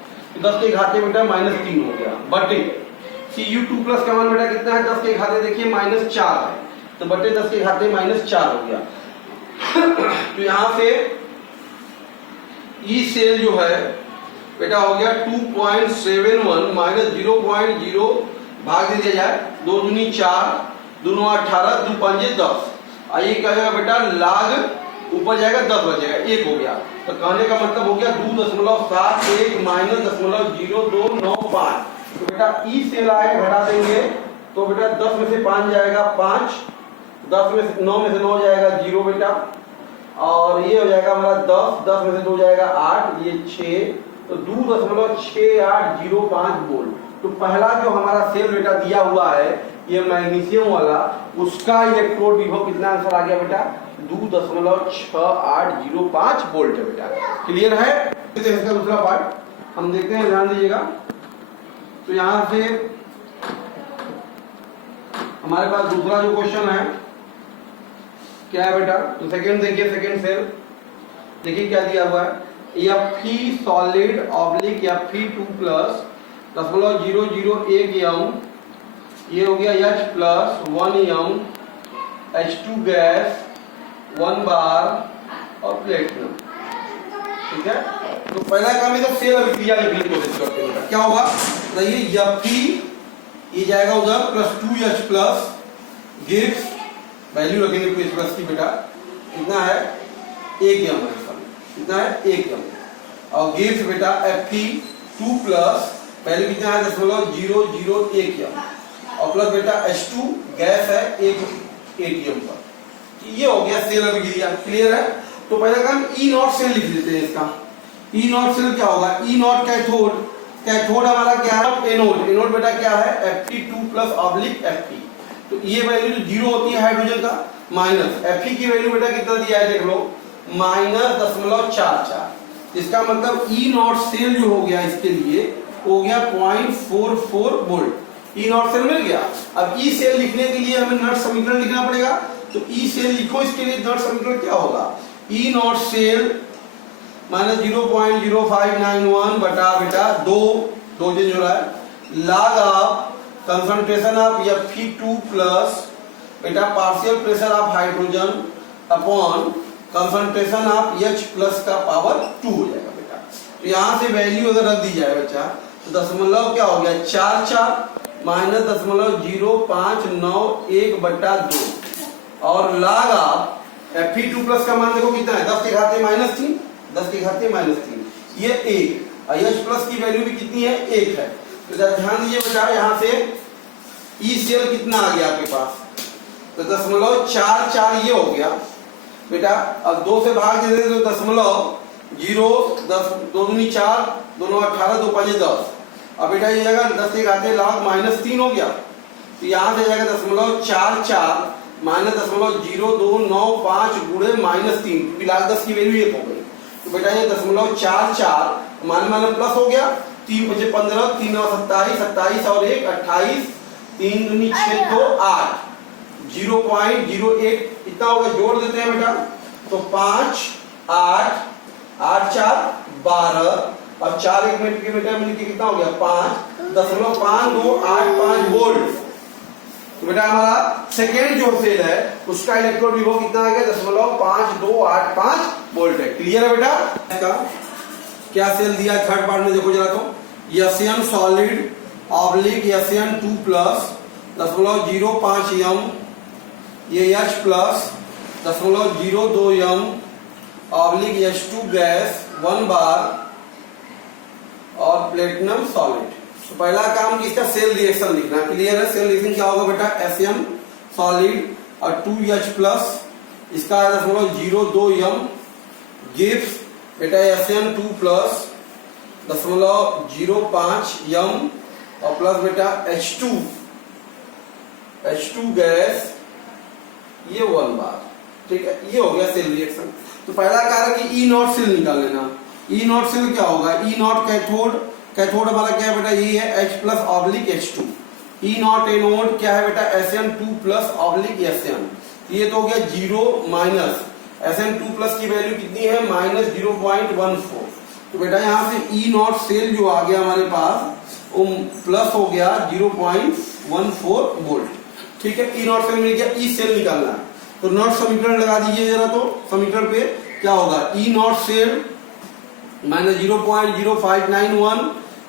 10 के घाते बेटा -3 हो गया बटे Cu2 प्लस का मान बेटा कितना है, 10 के घाते देखिए -4 है, तो बटे 10 के घाते -4 हो गया। तो यहां से ई सेल जो है बेटा हो गया 2.71 माइनस 0.0 भाग दे दिया जाए, 2 दूनी 4, 2 9 18, 2 5 10, आइए क्या जाएगा बेटा लाग ऊपर जाएगा 10 बचेगा 1 हो गया, तो कहने का मतलब हो गया 2.71 माइनस 0.0295। तो बेटा ई सेल आए घटा देंगे तो बेटा 10 में से 5 जाएगा 5, 10 में से 9 में से 9 जाएगा 0 बेटा, और ये हो जाएगा हमारा 10, 10 में से 2 जाएगा 8, ये 6, तो 2.6805 वोल्ट। तो पहला जो हमारा सेल बेटा दिया हुआ है ये मैग्नीशियम वाला, उसका इलेक्ट्रोड विभव कितना आंसर आ गया बेटा 2.6805 वोल्ट है बेटा। क्लियर है? इसका दूसरा पार्ट हम देखते हैं, ध्यान दीजिएगा। तो यहां से हमारे पास दूसरा जो क्वेश्चन है क्या है बेटा, तो सेकंड देखिए, सेकंड सेल देखिए क्या दिया हुआ है, Fe solid oblique Fe2 plus 0.001 यम, ये हो गया H प्लस 1 यम, H2 गैस 1 बार और प्लेटिनम। ठीक है, तो पहला काम है सेल अभिक्रिया लिखने की कोशिश करते हैं। क्या होगा ये Fe ये जाएगा उधर plus 2H plus gives value रखेंगे तो प्लस की बेटा कितना है 1 यम है, कितना है 1 यम, और गिव्स बेटा Fe2 प्लस वैल्यू कितना है 0.001 यम, और प्लस बेटा H2 गैस है 1 एटीएम पर। ये हो गया सेल अभिक्रिया। क्लियर है? तो पहले काम ई नॉट सेल लिख लेते हैं इसका। ई नॉट सेल क्या होगा, ई नॉट कैथोड, कैथोड हमारा क्या है एनोड, एनोड बेटा क्या है Fe2 प्लस ऑब्लिक Fe, तो ये वैल्यू जो 0 होती है हाइड्रोजन का माइनस Fe की वैल्यू बेटा कितना दिया है देख लो -0.44, इसका मतलब ई नॉट सेल जो हो गया इसके लिए हो गया 0.44 वोल्ट। ई नॉट सेल मिल गया। अब ई सेल लिखने के लिए हमें नट समीकरण लिखना पड़ेगा, तो ई सेल लिखो, इसके लिए नट समीकरण क्या होगा, ई नॉट सेल माइनस 0.0591 बटा बेटा 2 चेंज हो रहा है, log of concentration of Fe2 plus बेटा partial pressure of hydrogen upon concentration of H plus का पावर 2 हो जाएगा बेटा। तो यहाँ से वैल्यू अगर रख दी जाए बच्चा तो दशमलव क्या हो गया 44 माइनस 0.0591 बटा 2, और log ऑफ Fe2 प्लस का मान देखो कितना है 10 के घाते -3, 10 के घाते -3, ये 1, और H प्लस की वैल्यू भी कितनी है 1 है। तो ध्यान दीजिए बेटा यहाँ से ई सेल कितना आ गया आपके पास, तो 0.44 ये हो गया बेटा। अब 2 से भाग दे तो 0.0 10 2 दूनी 4 2 9 18 2 5 10, अब बेटा ये जाएगा 10 के घाते log -3 हो गया, तो यहाँ से जाएगा 0.44 माइनस 0.0295 गुणे -3, क्योंकि log 10 की वैल्यू 1 हो गई, तो बेटा ये 0.44 मान प्लस हो गया, 3 बचे 15 3 9 27 27 और 1 28 3 दूनी 6 2 8 0.08 इतना होगा, जोड़ देते हैं बेटा तो 5 8 8 4 12 और 4 1 मिनट के बेटा मिलके कितना हो गया 5.5285 वोल्ट। तो बेटा हमारा सेकेंड जो सेल है उसका इलेक्ट्रोड विभव कितना आ गया 0.5285 वोल्ट है। क्लियर है बेटा? इसका क्या सेल दिया थर्ड पार्ट में देखो जरा, तो Sn solid oblique Sn2 plus 0.05 यम, ये H प्लस 0.02 यम ऑब्लिक H2 गैस 1 बार और प्लेटिनम सॉलिड। तो पहला काम किसका सेल रिएक्शन लिखना। क्लियर है? सेल रिएक्शन क्या होगा बेटा Sn सॉलिड और 2H प्लस इसका 0.02 यम गिव्स बेटा Sn2 प्लस 0.05 यम और प्लस बेटा H2 गैस ये 1 बार। ठीक है, ये हो गया सेल रिएक्शन। तो पहला कार्य कि ई नॉट सेल निकाल लेना। ई नॉट सेल क्या होगा, ई नॉट कैथोड, कैथोड हमारा क्या है बेटा ये है H प्लस ऑब्लिक H2, ई नॉट एनोड क्या है बेटा Sn2 प्लस ऑब्लिक Sn, ये तो हो गया 0 माइनस Sn2 प्लस की वैल्यू कितनी है -0.14। तो बेटा यहाँ से ई नॉट सेल जो आ गया हमारे पास प्लस हो गया 0.14 वोल्ट। ठीक है, ई नॉट सेल मिल गया। ई सेल निकालना है तो नॉट समीकरण लगा दीजिए जरा। तो समीकरण पे क्या होगा, ई नॉट सेल माइनस 0.0591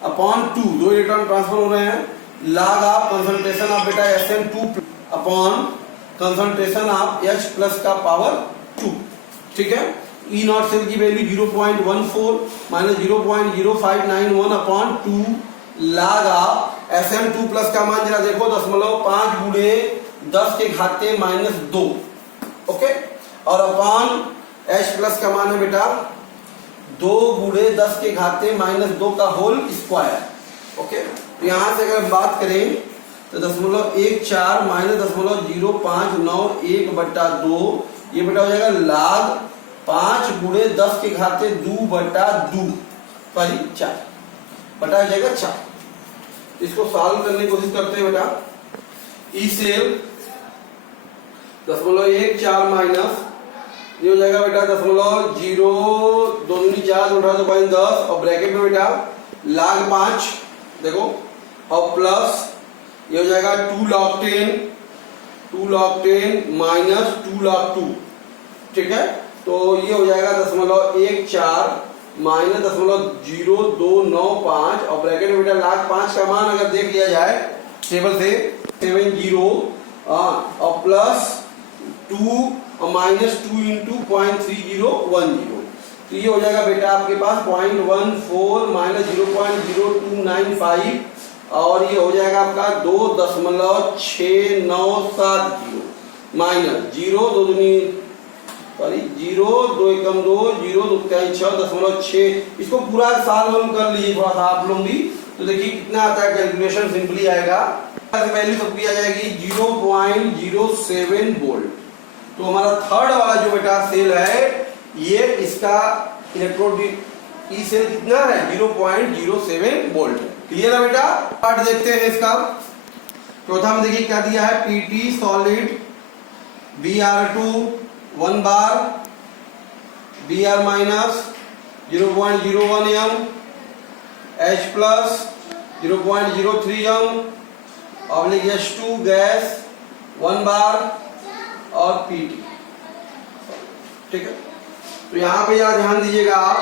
अपॉन 2, दो इलेक्ट्रॉन ट्रांसफर हो रहे हैं, log ऑफ कंसंट्रेशन ऑफ बेटा Sn2 upon concentration of H plus का पावर 2। ठीक है, ई नॉट सेल की value 0.14 minus 0.0591 upon 2 log of Sn2 plus का मान जरा देखो 0.5 गुणे 10 के घाते माइनस 2। ओके, और अपॉन H प्लस का मान है बेटा 2 गुणे 10 के घाते माइनस 2 का होल स्क्वायर। ओके, तो यहां से अगर बात करें तो 0.14 माइनस 0.0591 बट्टा 2, ये बेटा हो जाएगा log 5 गुणे 10 के घाते 2 बट्टा 2 सॉरी 4 बटा हो जाएगा 4। इसको सॉल्व करने की कोशिश करते हैं बेटा। ई सेल 0.14 माइनस ये हो जाएगा बेटा 0.0 2 4 10 और ब्रैकेट में बेटा log 5 देखो और प्लस ये हो जाएगा 2 log 10 माइनस 2 log 2। ठीक है, तो ये हो जाएगा 0.14 माइनस 0.0295 और ब्रैकेट में बेटा log 5 का मान अगर देख लिया जाए टेबल से 70 और प्लस 2 और माइनस 2 इंटू 0.3010, तो ये हो जाएगा बेटा आपके पास 0.14 माइनस 0.0295 और ये हो जाएगा आपका 2.6970 माइनस 0 2 सॉरी 0 2 एकम 2 0 2 6.6। इसको पूरा साल वॉल्यूम कर लीजिए थोड़ा सा आप लोग भी, तो देखिए कितना आता है, कैलकुलेशन सिंपली आएगा। वैल्यू सबकी आ जाएगी 0.07 वोल्ट। तो हमारा थर्ड वाला जो बेटा सेल है ये इसका इलेक्ट्रोड ई सेल कितना है 0.07 वोल्ट। क्लियर है बेटा। पार्ट देखते हैं इसका। चौथा में देखिए क्या दिया है, पीटी सॉलिड Br2 1 बार Br minus 0.01 m H plus 0.03 m oblique H2 gas 1 बार और पीटी। ठीक है, तो यहां पे यार ध्यान दीजिएगा आप,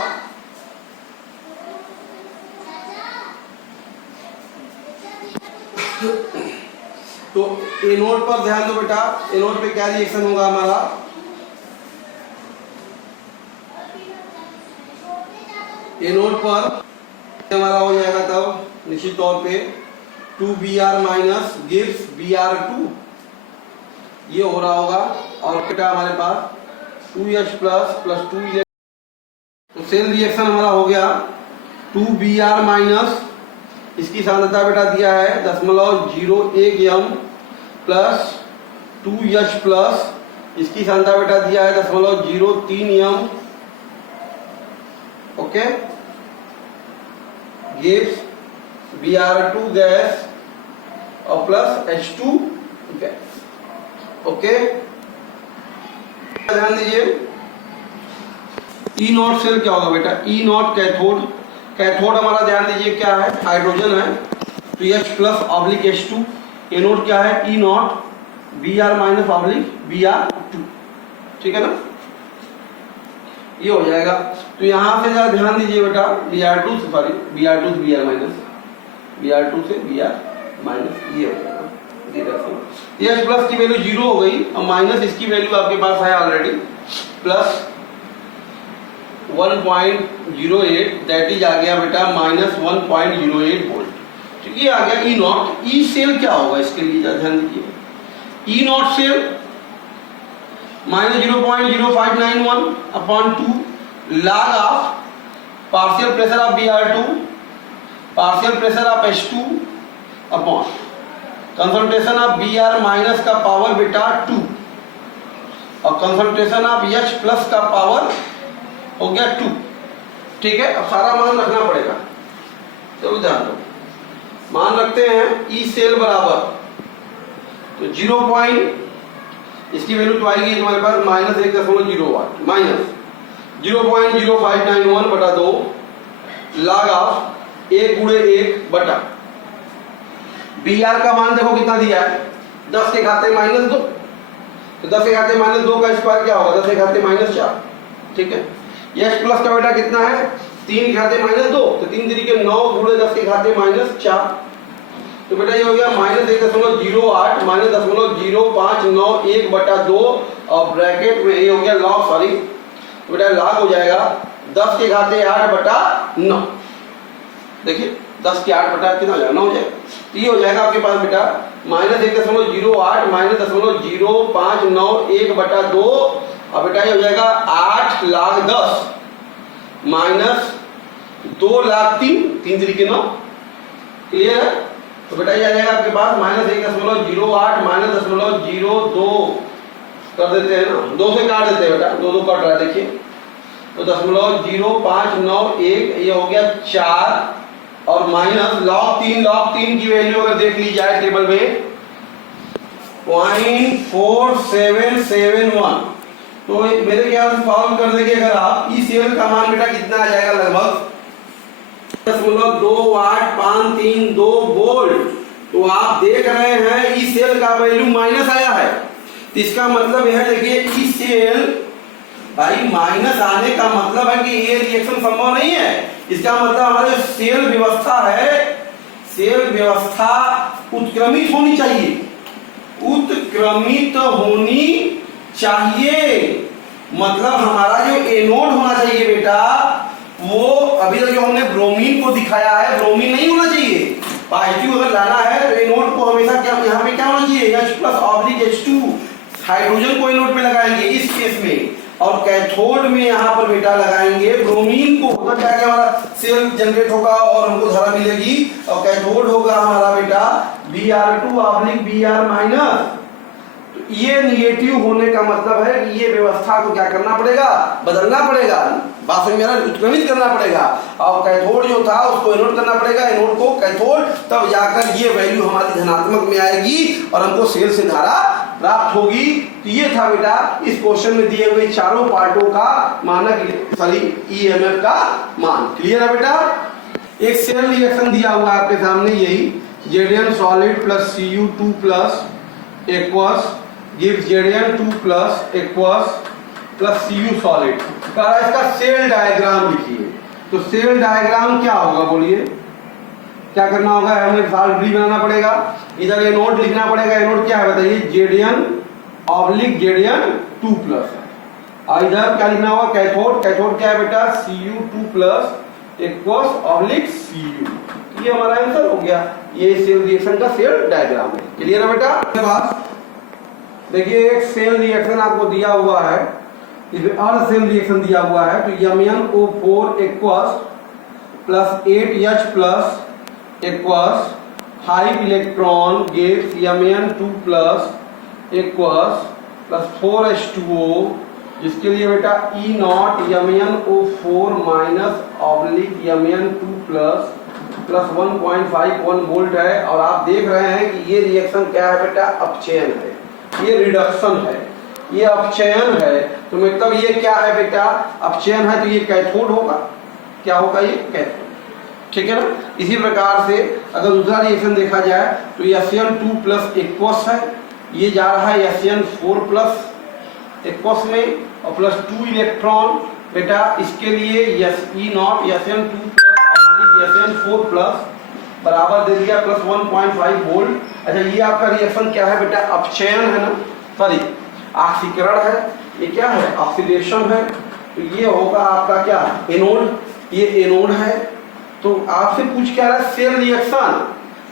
तो ए नोड पर ध्यान दो बेटा। ए नोड पे क्या रिएक्शन होगा हमारा, ए नोड पर हमारा हो जाएगा तब निश्चित तौर पे 2Br माइनस गिव्स Br2 ये हो रहा होगा और बेटा हमारे पास 2H प्लस प्लस 2 तो सेल रिएक्शन हमारा हो गया 2Br माइनस, इसकी सांद्रता बेटा दिया है 0.01 m प्लस 2H प्लस, इसकी सांद्रता बेटा दिया है 0.03 m। Okay, gives Br2 gas और प्लस H2 गैस। ओके, ध्यान दीजिए ई नॉट सेल क्या होगा बेटा, ई नॉट कैथोड। कैथोड हमारा ध्यान दीजिए क्या है, हाइड्रोजन है तो H plus oblique H2। Anode क्या है, E naught Br minus oblique Br2। ठीक है ना, ये हो जाएगा। तो यहां से जरा ध्यान दीजिए बेटा Br2 से सॉरी Br2 से Br माइनस, Br2 से Br माइनस, ये हो जाएगा। ये H प्लस की वैल्यू 0 हो गई और माइनस इसकी वैल्यू आपके पास है ऑलरेडी प्लस 1.08, दैट इज आ गया बेटा माइनस 1.08 वोल्ट। तो ये आ गया ई नॉट। ई सेल क्या होगा इसके लिए ध्यान दीजिए, E naught cell minus 0.0591 upon 2 log of partial pressure of Br2 partial pressure of H2 upon concentration of Br minus का पावर बेटा 2 और कंसंट्रेशन ऑफ H प्लस का पावर हो गया 2। ठीक है, अब सारा मान रखना पड़ेगा। चलो ध्यान दो, मान रखते हैं ई सेल बराबर तो 0. इसकी वैल्यू तो आएगी तुम्हारे पास माइनस 1.0 वाट माइनस 0.0591 बटा 2 log ऑफ 1 गुणे 1 बटा बी आर का मान देखो कितना दिया है, 10 के घाते माइनस 2, तो 10 के घाते माइनस 2 का स्क्वायर क्या होगा, 10 के घाते माइनस 4, ठीक है। यश प्लस का बेटा कितना है, 3 के घाते माइनस 2, तो 3 तरीके 9 गुणे 10 के घाते माइनस 4, तो बेटा ये हो गया -1.08 -0.0591 बटा 2 और ब्रैकेट में ये हो गया लॉग, सॉरी तो बेटा लॉग हो जाएगा 10 के घाते 8 बटा 9, देखिए 10 के 8 बटा कितना हो जाएगा 9 हो जाएगा, तो ये हो जाएगा आपके पास बेटा -1.08 -0.0591 बटा 2 और बेटा ये हो जाएगा 8 लाख 10 माइनस 2 लाख 3 तरीके 9, क्लियर है। तो बेटा ये आ जाएगा आपके पास -1.08 -0.02 कर देते हैं ना, 2 से काट देते हैं बेटा, 2 कट रहा है देखिए, तो 0.0591 ये हो गया 4 और माइनस log 3 की वैल्यू अगर देख ली जाए टेबल में 0.4771, तो मेरे ख्याल से सॉल्व कर देंगे अगर आप, ई सेल का मान बेटा कितना आ जाएगा लगभग 0.2852 वोल्ट, तो आप देख रहे हैं ई सेल का वैल्यू माइनस आया है, तो इसका मतलब यह देखिए ई सेल भाई माइनस आने का मतलब है कि ये रिएक्शन संभव नहीं है, इसका मतलब हमारे सेल व्यवस्था है, सेल व्यवस्था उत्क्रमित होनी चाहिए, उत्क्रमित होनी चाहिए, मतलब हमारा जो एनोड होना चाहिए बेटा वो अभी जो हमने ब्रोमीन को दिखाया है, ब्रोमीन नहीं होना चाहिए, पॉजिटिव अगर लाना है तो एनोड को हमेशा क्या यहाँ पे क्या होना चाहिए H+H2, हाइड्रोजन को एनोड पे लगाएंगे इस केस में, और कैथोड में यहाँ पर बेटा लगाएंगे ब्रोमीन को, तो क्या क्या हमारा सेल जनरेट होगा और हमको धारा मिलेगी, और कैथोड होगा हमारा बेटा Br2/Br-, ये निगेटिव होने का मतलब है कि ये व्यवस्था को क्या करना पड़ेगा, बदलना पड़ेगा, बात समझ में आ रहा है, उत्क्रमित करना पड़ेगा, और कैथोड जो था उसको एनोड करना पड़ेगा, एनोड को कैथोड, तब जाकर ये वैल्यू हमारी धनात्मक में आएगी और हमको सेल से धारा प्राप्त होगी। तो ये था बेटा इस क्वेश्चन में दिए हुए चारों पार्टों का मानक सॉरी ईएमएफ का मान, क्लियर है बेटा। एक सेल रिएक्शन दिया हुआ है आपके सामने, यही Zn solid plus Cu2 plus aqueous gives Zn2 plus aqueous plus Cu solid। इसका सेल डायग्राम लिखिए, तो सेल डायग्राम क्या होगा बोलिए, क्या करना होगा, हमें साल्ट बनाना पड़ेगा, इधर एनोड लिखना पड़ेगा, एनोड क्या है बताइए Zn/Zn2 प्लस, और इधर क्या लिखना होगा कैथोड, कैथोड क्या है बेटा Cu2 प्लस aqueous/Cu, ये हमारा आंसर हो गया, ये सेल रिएक्शन का सेल डायग्राम है, क्लियर है बेटा। देखिए एक सेल रिएक्शन आपको दिया हुआ है, इसमें अर्ध सेल रिएक्शन दिया हुआ है, तो MnO4 aqueous plus 8H plus aqueous 5 electron gives Mn2 plus aqueous plus 4H2O, जिसके लिए बेटा E0 MnO4 minus Mn2 plus 1.51 volt है, और आप देख रहे हैं कि ये रिएक्शन क्या है बेटा, अपचयन है, ये रिडक्शन है, ये अपचयन है, तो मतलब ये क्या है बेटा, अपचयन है, तो ये कैथोड होगा, क्या होगा ये कैथोड, ठीक है ना। इसी प्रकार से अगर दूसरा रिएक्शन देखा जाए तो Sn2 प्लस aqueous है, ये जा रहा है Sn4 प्लस aqueous में और प्लस 2 इलेक्ट्रॉन बेटा, इसके लिए E0 Sn2 Sn4 प्लस बराबर दे दिया प्लस 1.5 वोल्ट। अच्छा ये आपका रिएक्शन क्या है बेटा, अपचयन है ना, सॉरी ऑक्सीकरण है, ये क्या है ऑक्सीडेशन है, तो ये होगा आपका क्या एनोड, ये एनोड है। तो आपसे पूछ क्या रहा है, सेल रिएक्शन,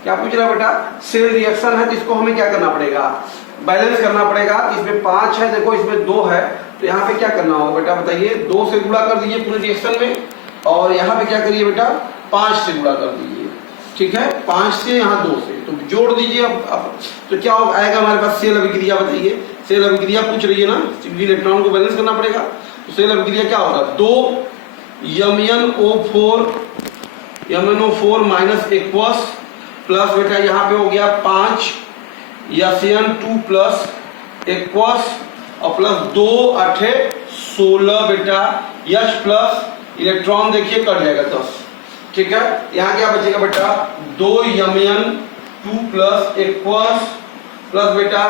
क्या पूछ रहा है बेटा, सेल रिएक्शन है, तो इसको हमें क्या करना पड़ेगा, बैलेंस करना पड़ेगा। इसमें 5 है, देखो इसमें 2 है, तो यहाँ पे क्या करना होगा बेटा बताइए, 2 से गुणा कर दीजिए पूरे रिएक्शन में, और यहाँ पे क्या करिए बेटा 5 से गुणा कर दीजिए, ठीक है, 5 से यहाँ 2 से, तो जोड़ दीजिए अब तो क्या आएगा हमारे पास सेल अभिक्रिया, बताइए सेल अभिक्रिया पूछ रही है ना, इलेक्ट्रॉन को बैलेंस करना पड़ेगा, तो सेल अभिक्रिया क्या होगा, 2 MnO4 माइनस aqueous प्लस बेटा यहाँ पे हो गया 5 Sn2 प्लस aqueous और प्लस 2 8 16 बेटा H प्लस इलेक्ट्रॉन देखिए कट जाएगा 10, ठीक है। यहाँ क्या बचेगा बेटा 2 Mn 2 प्लस एक्वस प्लस बेटा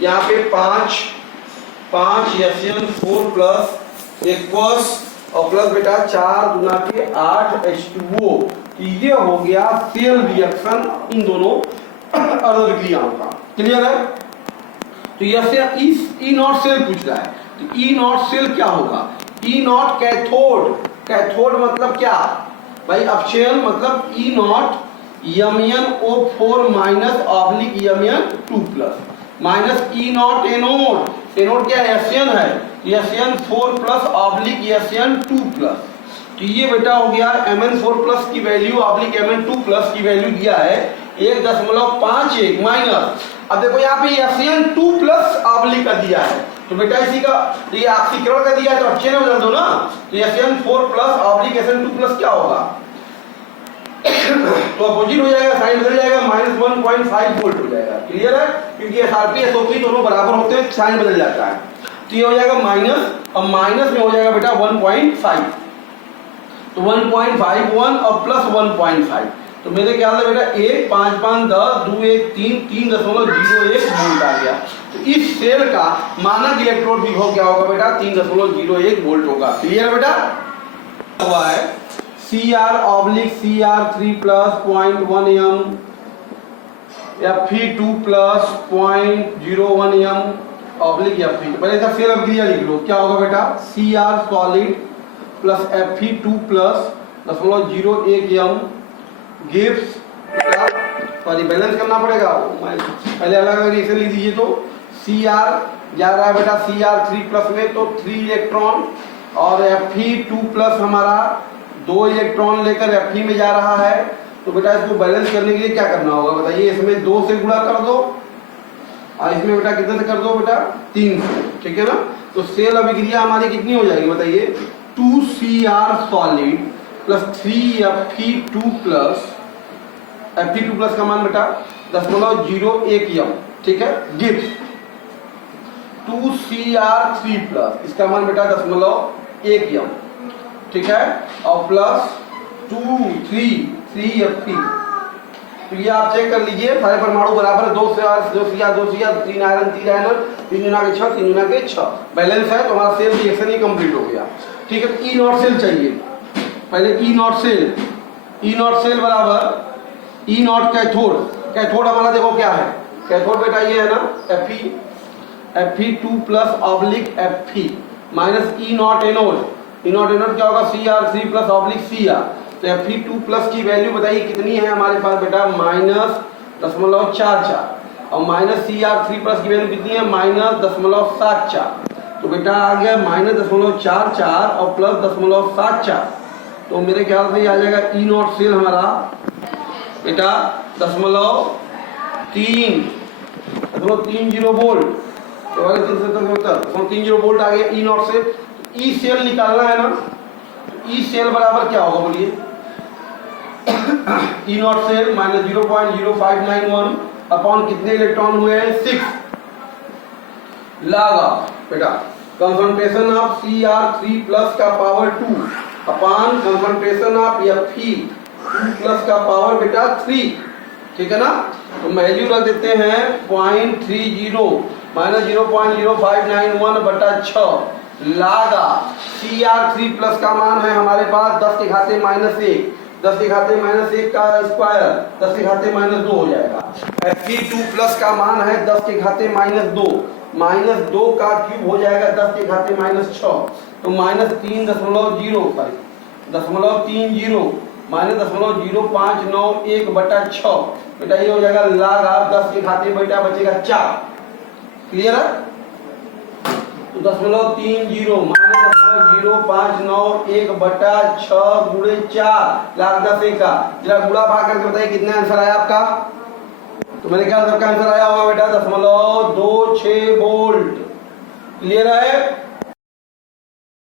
यहाँ पे 5 SN 4 प्लस एक्वस और प्लस बेटा 4 गुना के 8 H2O। ये हो गया सेल रिएक्शन इन दोनों अणु क्रियाओं का। क्लियर है? तो यह ई नॉट सेल पूछ रहा है, तो ई नॉट सेल क्या होगा? ई नॉट कैथोड, कैथोड मतलब क्या भाई? अपचयन मतलब E naught MnO4 minus oblique Mn2 plus minus E naught anode, anode क्या SN है, SN4 plus oblique SN2 plus. तो ये बेटा हो गया Mn4 प्लस की वैल्यू ऑब्लिक Mn2 प्लस की वैल्यू दिया है 1.51 माइनस, अब देखो यहाँ पे SN2 प्लस ऑब्लिक का दिया है, तो बेटा इसी का ये ऑक्सीकरण का दिया है तो अच्छे ने बदल दो ना, तो SN4 plus oblique SN2 plus क्या होगा? तो अपोजिट हो जाएगा, साइन बदल जाएगा, -1.5 वोल्ट हो जाएगा। क्लियर है? क्योंकि SRP SO3 दोनों बराबर होते हैं, साइन बदल जाता है, तो ये हो जाएगा माइनस, और माइनस में हो जाएगा बेटा 1.5, तो 1.51 और प्लस 1.5, तो मेरे ख्याल से बेटा 1 5 5 10 2 1 3 3.01 वोल्ट आ गया। तो इस सेल का मानक इलेक्ट्रोड विभव क्या होगा बेटा? 3.01 वोल्ट होगा। क्लियर है बेटा? हुआ है Cr/Cr3 plus 0.1 m, Fe2 plus 0.01 m oblique Fe। पहले इसका सेल अभिक्रिया लिख लो, क्या होगा बेटा? Cr solid plus Fe2 plus 0.01 m gives, sorry balance करना पड़ेगा, पहले अलग अलग रिएक्शन लिख दीजिए। तो Cr जा रहा है बेटा Cr3 प्लस में, तो 3 इलेक्ट्रॉन, और Fe2 प्लस हमारा 2 इलेक्ट्रॉन लेकर Fe में जा रहा है। तो बेटा इसको बैलेंस करने के लिए क्या करना होगा बताइए? इसमें 2 से गुणा कर दो और इसमें बेटा कितने से कर दो बेटा? 3 से, ठीक है ना? तो सेल अभिक्रिया हमारी कितनी हो जाएगी बताइए? 2Cr solid plus 3Fe2 plus, Fe2 plus का मान बेटा 0.01 m, ठीक है, गिव्स 2Cr3 प्लस, इसका मान बेटा 0.1 m, ठीक है, और प्लस 3Fe। तो ये आप चेक कर लीजिए, सारे परमाणु बराबर है, 2 Cr 3 आयरन 3 आयरन 3 गुना के 6 3 गुना के 6 बैलेंस है, तो हमारा सेल रिएक्शन ही कंप्लीट हो गया। ठीक है, ई नॉट सेल चाहिए, पहले ई नॉट सेल बराबर ई नॉट कैथोड, कैथोड हमारा देखो क्या है? कैथोड बेटा ये है ना Fe2 plus oblique Fe minus E naught anode, ई नॉट एनोड क्या होगा? Cr3 plus oblique Cr। तो Fe2 प्लस की वैल्यू बताइए कितनी है हमारे पास बेटा? -0.44, और माइनस Cr3 प्लस की वैल्यू कितनी है? -0.74। तो बेटा आ गया -0.44 और प्लस 0.74, तो मेरे ख्याल से आ जाएगा ई नॉट सेल हमारा बेटा 0.30 वोल्ट, 30 वोल्ट आ गया ई नॉट सेल। ई सेल निकालना है ना, ई सेल बराबर क्या होगा बोलिए? ई नॉट सेल माइनस 0.0591 अपॉन कितने इलेक्ट्रॉन हुए हैं? 6 लगा बेटा कंसंट्रेशन ऑफ Cr3 प्लस का power 2 upon concentration of Fe2 plus का पावर बेटा 3, ठीक है ना? तो वैल्यू रख देते हैं 0.30 माइनस 0.0591 बटा 6 लागा Cr3 प्लस का मान है हमारे पास 10 के घाते -1, 10 के घाते -1 का स्क्वायर 10 के घाते -2 हो जाएगा। Fe2 प्लस का मान है 10 के घाते -2, -2 का क्यूब हो जाएगा 10 के घाते -6, तो -3.0 माइनस 0.0591 बटा 6 बेटा ये हो जाएगा लाग आप 10 के घाते बेटा बचेगा 4। क्लियर है? तो 0.30 माइनस 0.0591 बटा 6 गुणे 4 लाख 10 का जरा गुणा भाग करके बताइए कितना आंसर आया आपका? तो मैंने क्या सबका आंसर आया होगा बेटा 0.26 वोल्ट। क्लियर है?